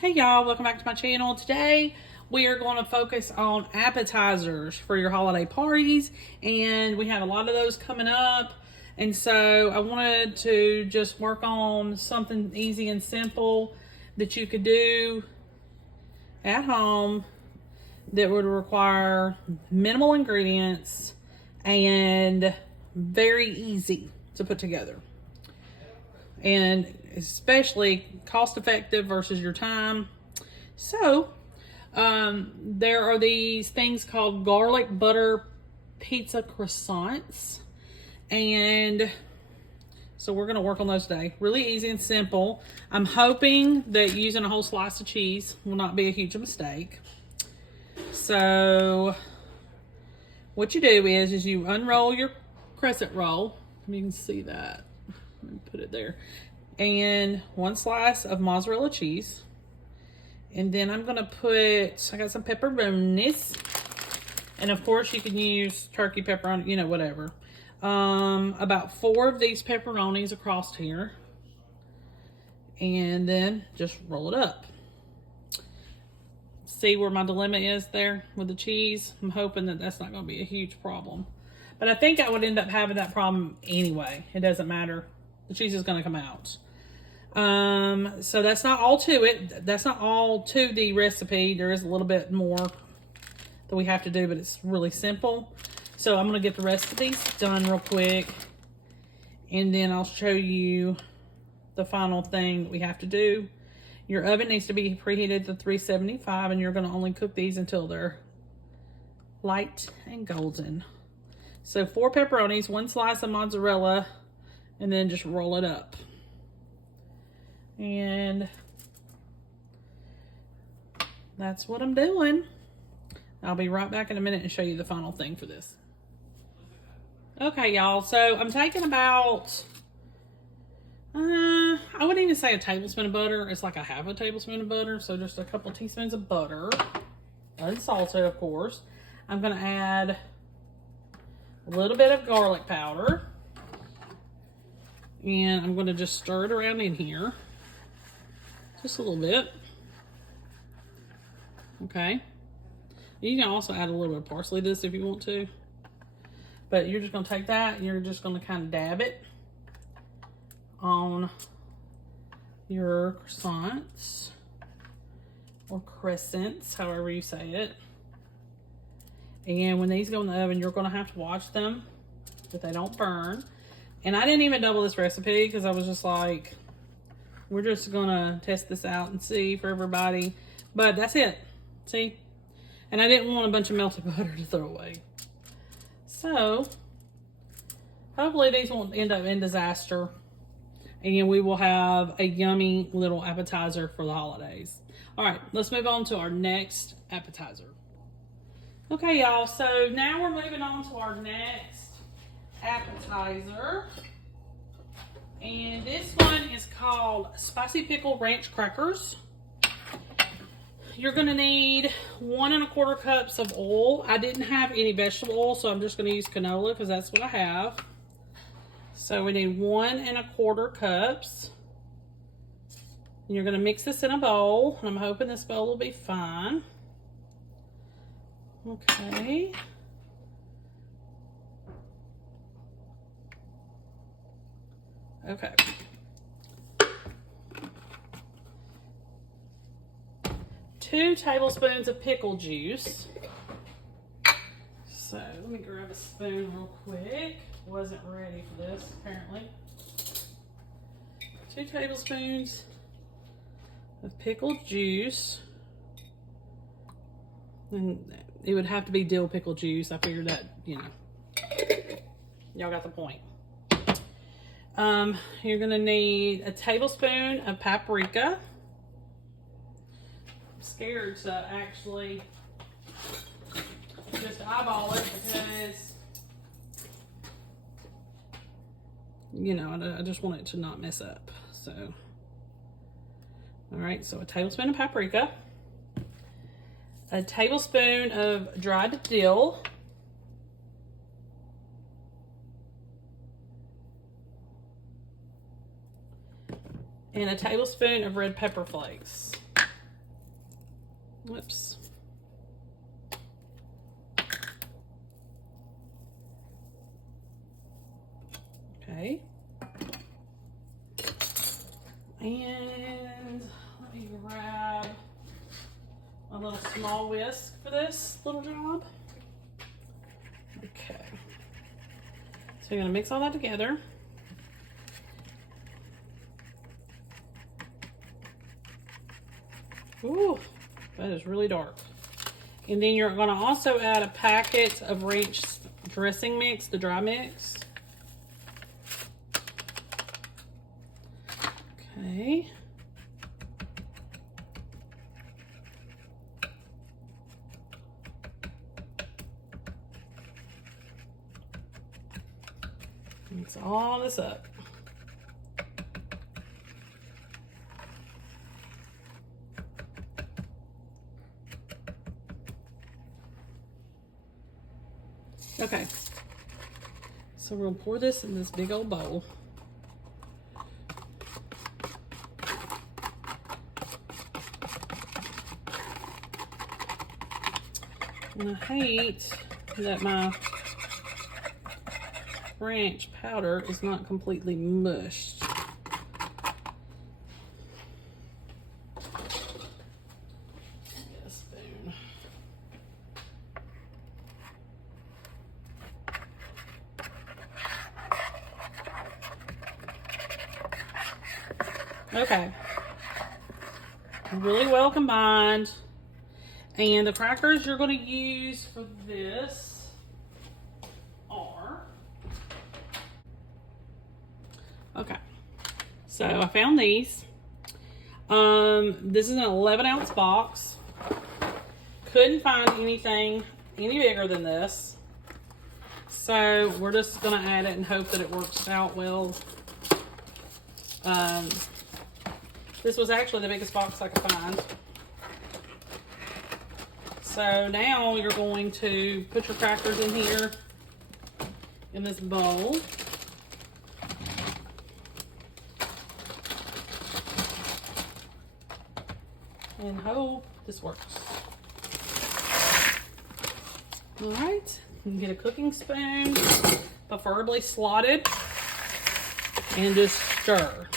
Hey y'all, welcome back to my channel. Today we are going to focus on appetizers for your holiday parties, and we have a lot of those coming up, and so I wanted to just work on something easy and simple that you could do at home that would require minimal ingredients and very easy to put together, and especially cost effective versus your time. So there are these things called garlic butter pizza croissants, and so we're going to work on those today. Really easy and simple. I'm hoping that using a whole slice of cheese will not be a huge mistake. So what you do is you unroll your crescent roll. You can see that. Let me put it there. And one slice of mozzarella cheese. And then I'm gonna I got some pepperonis. And of course you can use turkey pepperoni, whatever. About 4 of these pepperonis across here. And then just roll it up. See where my dilemma is there with the cheese? I'm hoping that that's not gonna be a huge problem. But I think I would end up having that problem anyway. It doesn't matter. The cheese is gonna come out. So that's not all to it. That's not all to the recipe. There is a little bit more that we have to do, but it's really simple. So I'm going to get the rest of these done real quick, and then I'll show you the final thing that we have to do. Your oven needs to be preheated to 375, and you're going to only cook these until they're light and golden. So 4 pepperonis, 1 slice of mozzarella, and then just roll it up. And that's what I'm doing. I'll be right back in a minute and show you the final thing for this. Okay, y'all, so I'm taking about, I wouldn't even say a tablespoon of butter. It's like a half a tablespoon of butter. So just a couple teaspoons of butter, unsalted, of course. I'm gonna add a little bit of garlic powder, and I'm gonna just stir it around in here. Just a little bit. Okay. You can also add a little bit of parsley to this if you want to. But you're just going to take that and you're just going to kind of dab it on your croissants or crescents, however you say it. And when these go in the oven, you're going to have to watch them that they don't burn. And I didn't even double this recipe because I was just like, we're just gonna test this out and see for everybody. But that's it. See? And I didn't want a bunch of melted butter to throw away. So, hopefully these won't end up in disaster. And we will have a yummy little appetizer for the holidays. Alright, let's move on to our next appetizer. Okay, y'all. So now we're moving on to our next appetizer. And this one is called Spicy Pickle Ranch Crackers. You're going to need 1 1/4 cups of oil. I didn't have any vegetable oil, so I'm just going to use canola because that's what I have. So we need 1 1/4 cups. And you're going to mix this in a bowl. I'm hoping this bowl will be fine. Okay. Okay. 2 tablespoons of pickle juice. So let me grab a spoon real quick. Wasn't ready for this, apparently. 2 tablespoons of pickle juice. And it would have to be dill pickle juice. I figured that, y'all got the point. You're going to need a tablespoon of paprika. I'm scared to actually just eyeball it because, I just want it to not mess up. So, all right, so a tablespoon of paprika, a tablespoon of dried dill, and a tablespoon of red pepper flakes. Whoops. Okay. And let me grab a little small whisk for this little job. Okay. So you're gonna mix all that together. Ooh, that is really dark. And then you're gonna also add a packet of ranch dressing mix, the dry mix. Okay. Mix all this up. Okay. So we'll pour this in this big old bowl. And I hate that my ranch powder is not completely mushed. Get a spoon. Okay. Really well combined. And the crackers you're going to use for this are, okay, so I found these. This is an 11-ounce box. Couldn't find anything any bigger than this. So we're just going to add it and hope that it works out well. This was actually the biggest box I could find. So now you're going to put your crackers in here in this bowl. And hope this works. All right, you get a cooking spoon, preferably slotted, and just stir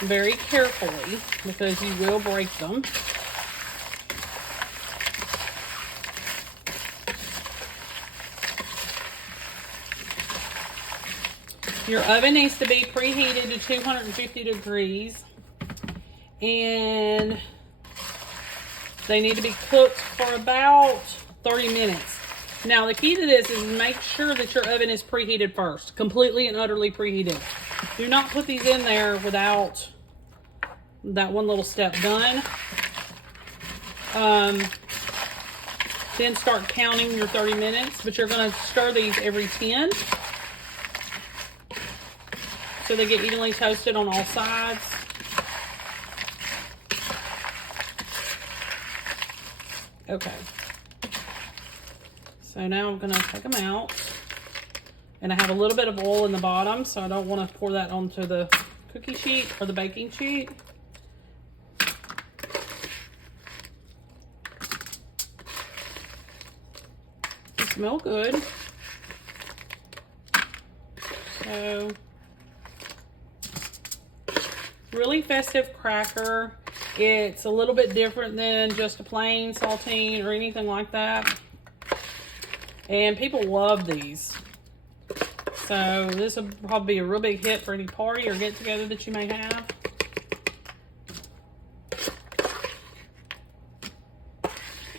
very carefully because you will break them. Your oven needs to be preheated to 250 degrees, and they need to be cooked for about 30 minutes. Now, the key to this is make sure that your oven is preheated first, completely and utterly preheated. Do not put these in there without that one little step done. Then start counting your 30 minutes, but you're going to stir these every 10. So they get evenly toasted on all sides. Okay. So now I'm gonna take them out. And I have a little bit of oil in the bottom, so I don't want to pour that onto the cookie sheet or the baking sheet. They smell good. So, really festive cracker. It's a little bit different than just a plain saltine or anything like that. And people love these. So this will probably be a real big hit for any party or get together that you may have.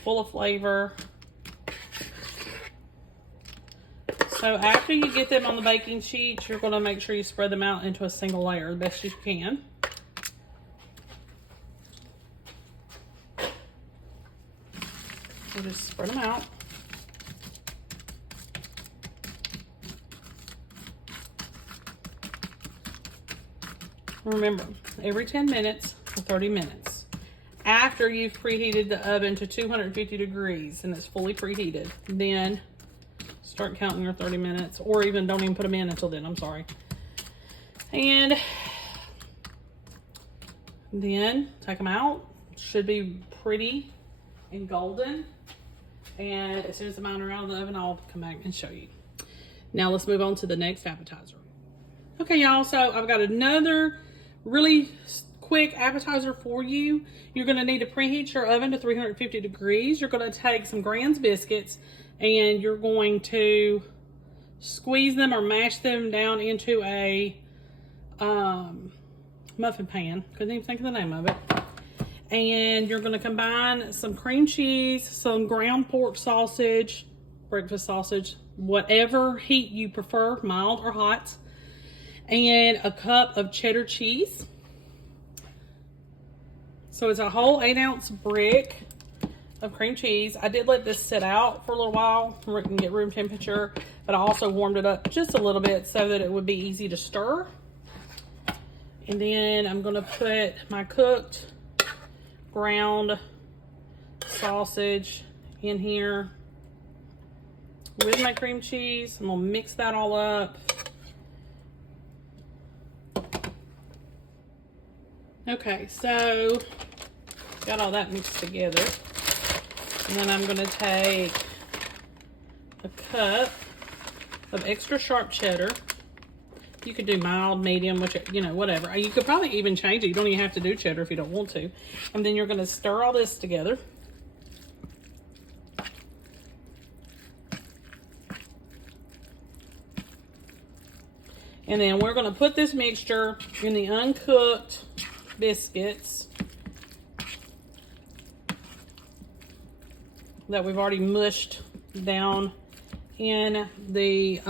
Full of flavor. So after you get them on the baking sheet, you're going to make sure you spread them out into a single layer the best you can. So just spread them out. Remember, every 10 minutes for 30 minutes. After you've preheated the oven to 250 degrees and it's fully preheated, then start counting your 30 minutes, or even don't even put them in until then, I'm sorry. And then take them out. Should be pretty and golden. And as soon as mine are out of the oven, I'll come back and show you. Now let's move on to the next appetizer. Okay, y'all, so I've got another really quick appetizer for you. You're gonna need to preheat your oven to 350 degrees. You're gonna take some Grand's biscuits and you're going to squeeze them or mash them down into a muffin pan. Couldn't even think of the name of it. And you're gonna combine some cream cheese, some ground pork sausage, breakfast sausage, whatever heat you prefer, mild or hot, and a cup of cheddar cheese. So it's a whole 8-ounce brick of cream cheese. I did let this sit out for a little while so it can get room temperature, but I also warmed it up just a little bit so that it would be easy to stir. And then I'm gonna put my cooked ground sausage in here with my cream cheese. I'm gonna mix that all up. Okay, so got all that mixed together. And then I'm gonna take a cup of extra sharp cheddar. You could do mild, medium, which, you know, whatever. You could probably even change it. You don't even have to do cheddar if you don't want to. And then you're gonna stir all this together. And then we're gonna put this mixture in the uncooked biscuits that we've already mushed down in the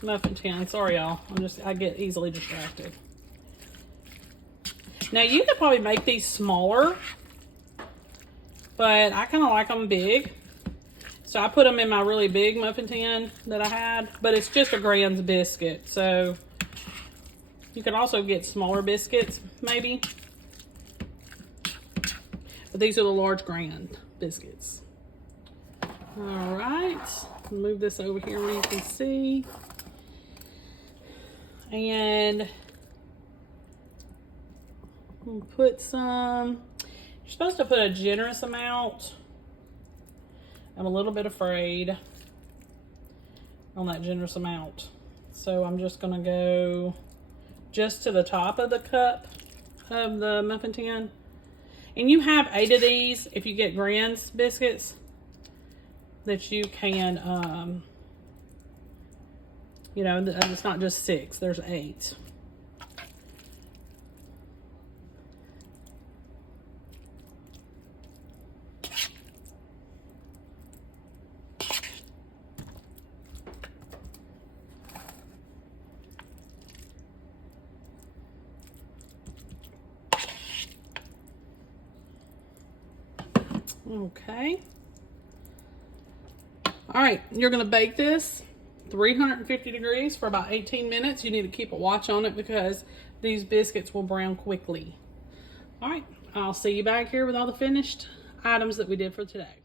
muffin tin. Sorry, y'all. I get easily distracted. Now you could probably make these smaller, but I kind of like them big. So I put them in my really big muffin tin that I had, but it's just a Grand's biscuit. So you can also get smaller biscuits, maybe. But these are the large Grand biscuits. All right, move this over here where you can see. And we'll put some, you're supposed to put a generous amount. I'm a little bit afraid on that generous amount. So I'm just gonna go just to the top of the cup of the muffin tin. And you have 8 of these if you get Grand's biscuits that you can, you know, it's not just 6, there's 8. Okay. All right, you're gonna bake this 350 degrees for about 18 minutes. You need to keep a watch on it because these biscuits will brown quickly. All right, I'll see you back here with all the finished items that we did for today.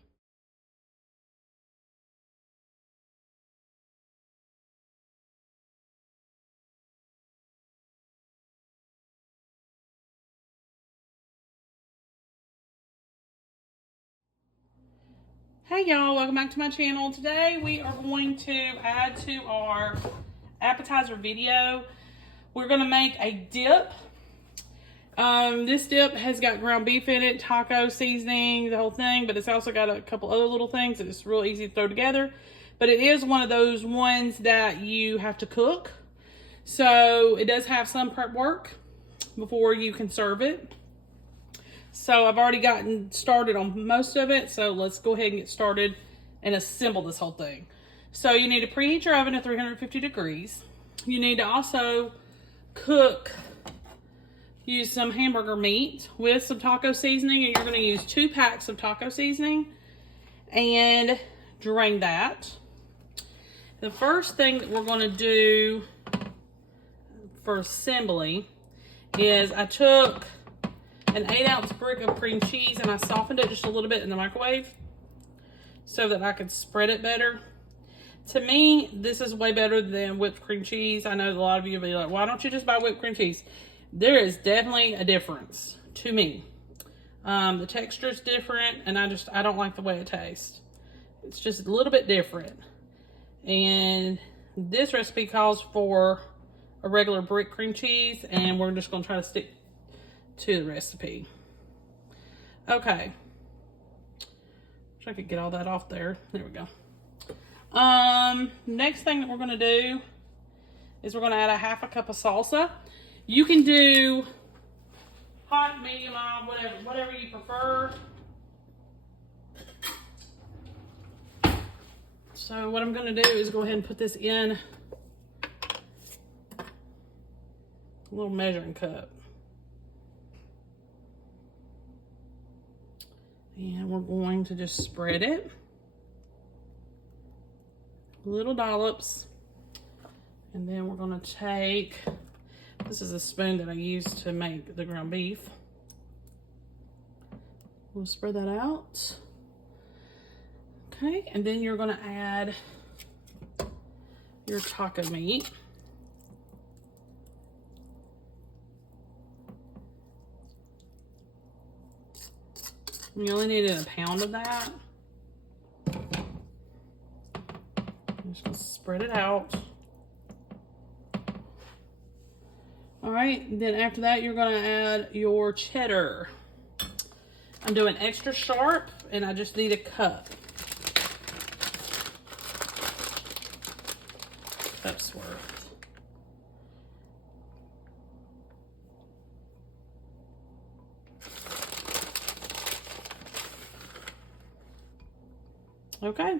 Hey y'all, welcome back to my channel. Today we are going to add to our appetizer video. We're gonna make a dip. This dip has got ground beef in it, taco seasoning, the whole thing, but it's also got a couple other little things that it's real easy to throw together. But it is one of those ones that you have to cook. So it does have some prep work before you can serve it. So I've already gotten started on most of it. So let's go ahead and get started and assemble this whole thing. So you need to preheat your oven to 350 degrees. You need to also use some hamburger meat with some taco seasoning. And you're gonna use 2 packs of taco seasoning and drain that. The first thing that we're gonna do for assembly is I took an 8-ounce brick of cream cheese and I softened it just a little bit in the microwave so that I could spread it better. To me, this is way better than whipped cream cheese. I know a lot of you will be like, why don't you just buy whipped cream cheese? There is definitely a difference to me. The texture is different, and I don't like the way it tastes. It's just a little bit different. And this recipe calls for a regular brick cream cheese, and we're just going to try to stick to the recipe. Okay. Wish I could get all that off there. There we go. Next thing that we're going to do is we're going to add a half a cup of salsa. You can do hot, medium, mild, whatever you prefer. So what I'm going to do is go ahead and put this in a little measuring cup. And we're going to just spread it. Little dollops. And then we're going to take, this is a spoon that I used to make the ground beef. We'll spread that out. Okay, and then you're going to add your taco meat. You only needed a pound of that. I'm just going to spread it out. All right, then after that, you're going to add your cheddar. I'm doing extra sharp, and I just need a cup. Cup's worth. Okay.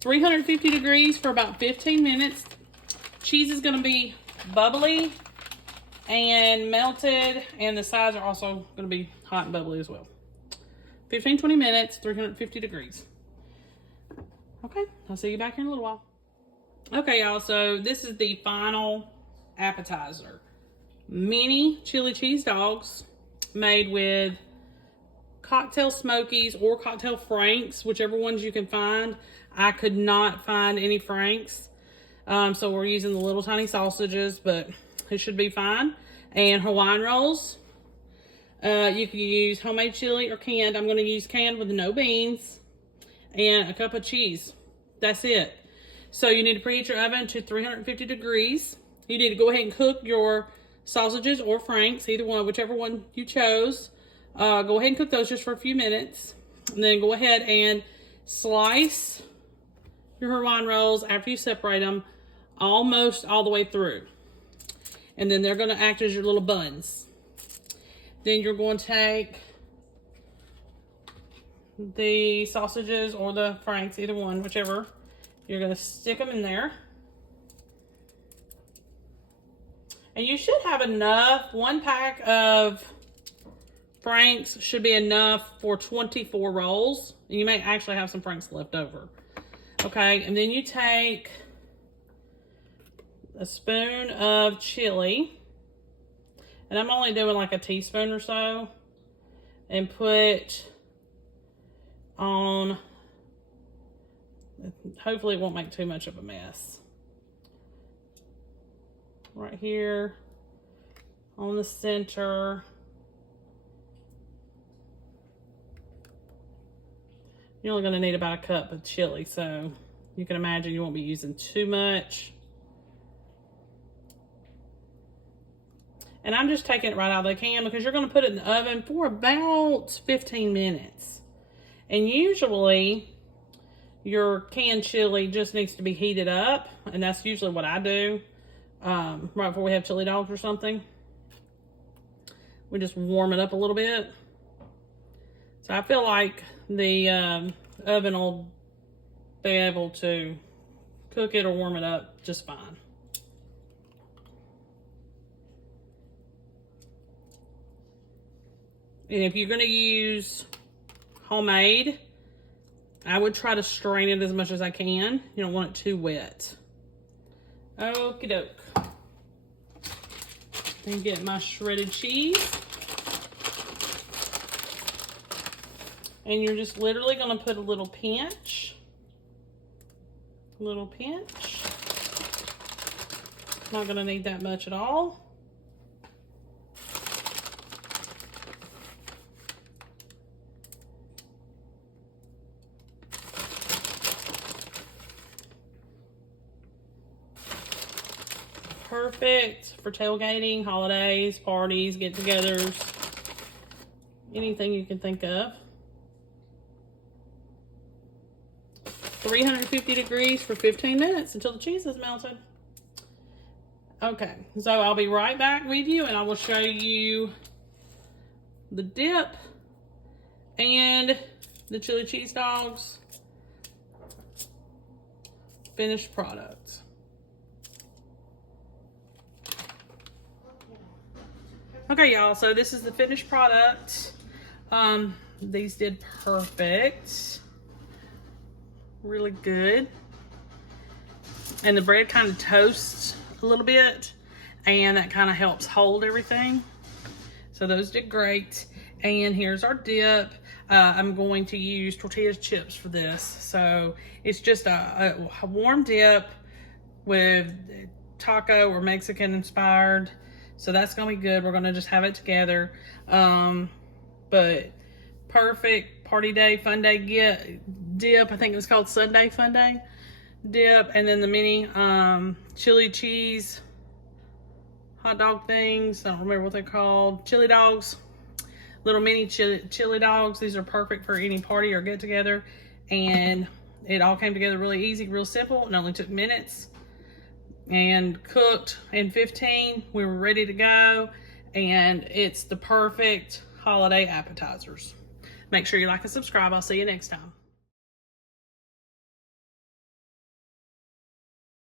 350 degrees for about 15 minutes. Cheese is going to be bubbly and melted, and the sides are also going to be hot and bubbly as well. 15-20 minutes, 350 degrees. Okay, I'll see you back here in a little while. Okay, y'all, so this is the final appetizer. Mini chili cheese dogs made with cocktail smokies or cocktail franks, whichever ones you can find. I could not find any franks. So we're using the little tiny sausages, but it should be fine. And Hawaiian rolls. You can use homemade chili or canned. I'm going to use canned with no beans. And a cup of cheese. That's it. So you need to preheat your oven to 350 degrees. You need to go ahead and cook your sausages or franks, either one, whichever one you chose. Go ahead and cook those just for a few minutes. And then go ahead and slice your Hawaiian rolls after you separate them almost all the way through. And then they're going to act as your little buns. Then you're going to take the sausages or the franks, either one, whichever. You're going to stick them in there. And you should have enough. 1 pack of franks should be enough for 24 rolls. You may actually have some franks left over. Okay, and then you take a spoon of chili. And I'm only doing like a teaspoon or so. And put on, hopefully it won't make too much of a mess. Right here on the center. You're only going to need about a cup of chili, so you can imagine you won't be using too much. And I'm just taking it right out of the can because you're going to put it in the oven for about 15 minutes. And usually your canned chili just needs to be heated up, and that's usually what I do right before we have chili dogs or something. We just warm it up a little bit. So I feel like the oven will be able to cook it or warm it up just fine. And if you're going to use homemade, I would try to strain it as much as I can. You don't want it too wet. Okie doke. And get my shredded cheese. And you're just literally going to put a little pinch Little pinch. Not gonna need that much at all. Perfect for tailgating, holidays, parties, get-togethers, anything you can think of. 350 degrees for 15 minutes until the cheese is melted. Okay, so I'll be right back with you and I will show you the dip and the chili cheese dogs finished product. Okay, y'all, so this is the finished product. These did perfect. Really good. And the bread kind of toasts a little bit, and that kind of helps hold everything. So those did great. And here's our dip. I'm going to use tortilla chips for this. So it's just a warm dip with taco or Mexican inspired. So that's gonna be good. We're gonna just have it together. But perfect party day, fun day dip. I think it was called Sunday Funday Dip. And then the mini chili cheese hot dog things. I don't remember what they're called. Chili dogs. Little mini chili dogs. These are perfect for any party or get together. And it all came together really easy, real simple. It only took minutes. And cooked in 15. We were ready to go. And it's the perfect holiday appetizers. Make sure you like and subscribe. I'll see you next time.